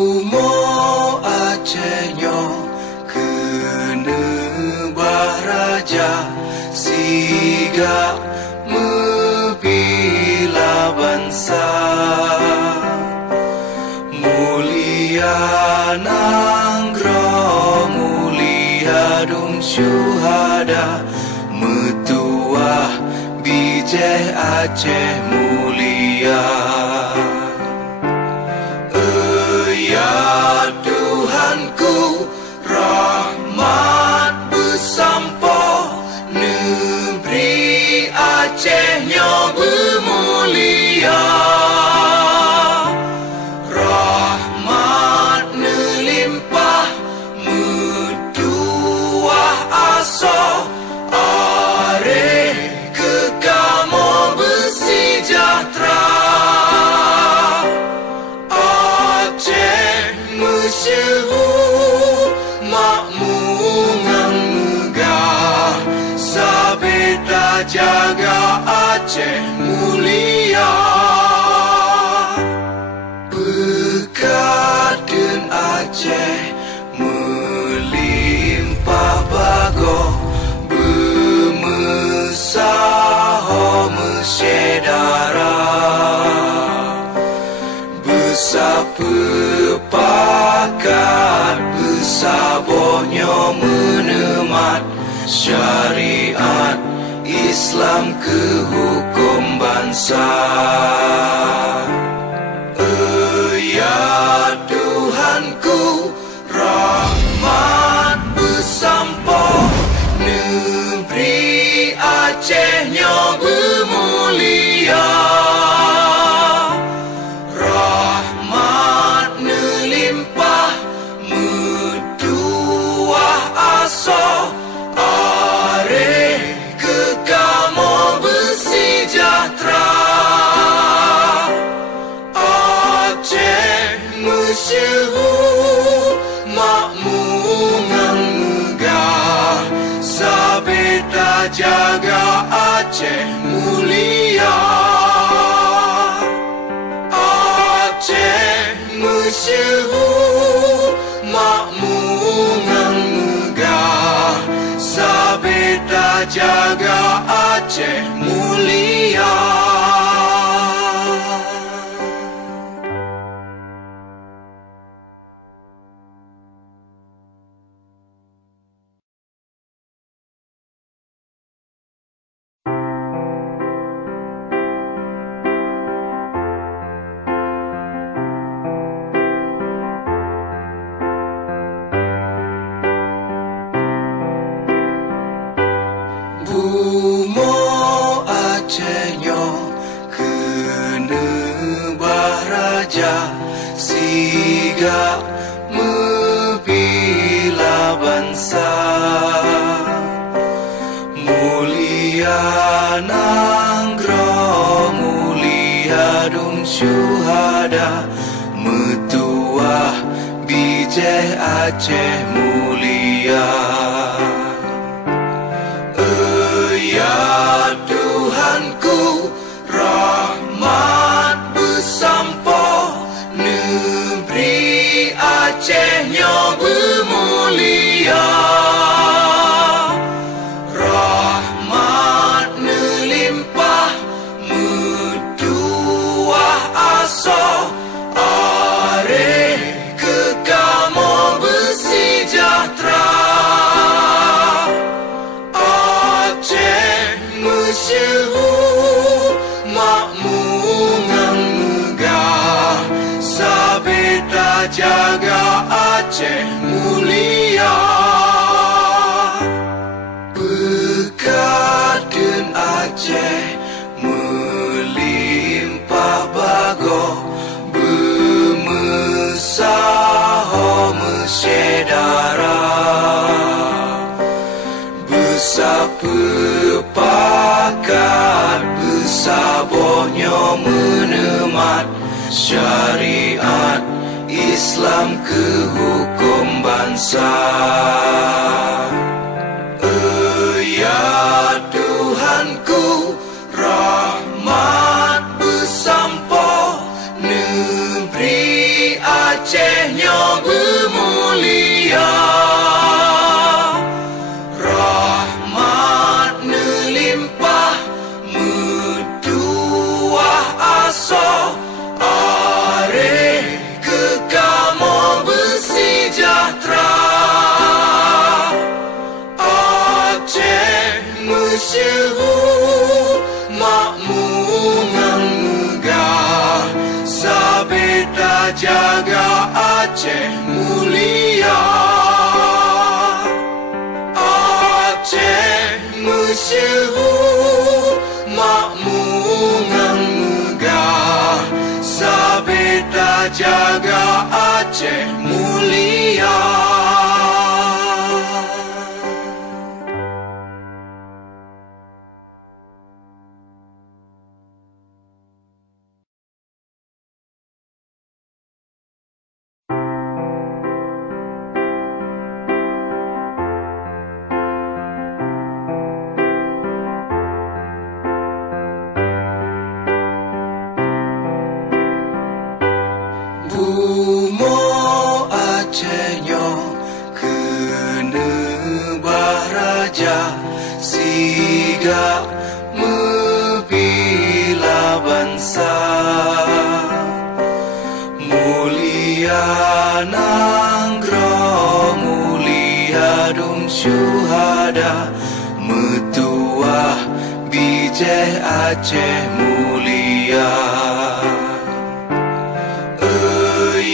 Bumo Atjehnyo kena bahraja siga membila bangsa mulia nanggro mulia dum syuhada metuah bijeh Atjeh mulia. Ya Tuhanku, rahmat bersampo negeri Atjehnyo bermulia. Rahmat melimpah metuah aso are kekamo bersejahtera. Masyhur makmungan megah sabeta jaga Atjeh mulia. Berkat dan Atjeh melimpah bago bermesaho mesyedara bersapa bersabonyo menemat syariat Islam ke hukum bangsa. Ya Tuhanku, rahmat bersampo negeri Atjehnyo bermulia. Masyhur makmungan megah sabeta jaga Atjeh mulia. Atjeh masyhur makmungan megah sabeta jaga Atjeh mulia. Bumo Atjehnyo kena bahraja siga membila bangsa mulia nanggro mulia dum syuhada metuah bijeh Atjeh mulia. Ya Tuhanku, rahmat bersampo negeri Atjehnyo bermulia. Rahmat melimpah metuah aso are kekamo bersejahtera. Masyhur makmungan megah sabeta jaga Atjeh mulia. Berkat dan Atjeh melimpah bago bermesaho mesyedara bersapa bersabonyo menemat syariat Islam ke hukum bangsa. Ya Tuhanku, rahmat bersampo negeri Atjeh jaga Atjeh mulia. Bumo Atjehnyo kena bahraja siga membela bangsa. Mulia nanggro mulia dum syuhada metuah bijeh Atjeh mulia.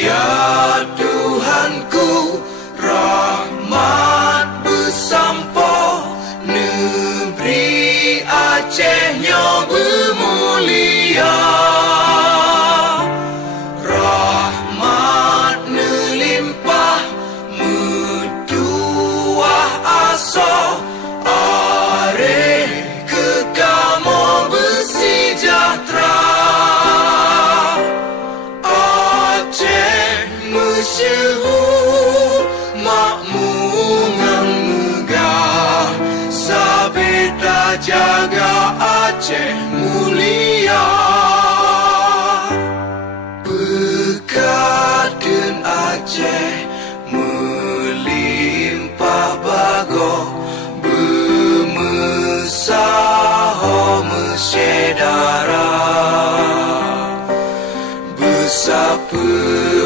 Ya Tuhanku, rahmat bersampo, negeri Atjehnyo bermulia. Rahmat melimpah, metuah aso, areh kekamo bersejahtera. Masyhur makmungan megah, sabita jaga Atjeh mulia. Berkat dan Atjeh melimpah bago, bermesaho mesyedara.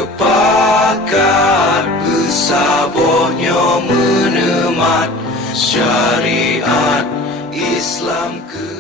Sepakat bersabonyo menemat syariat Islam ke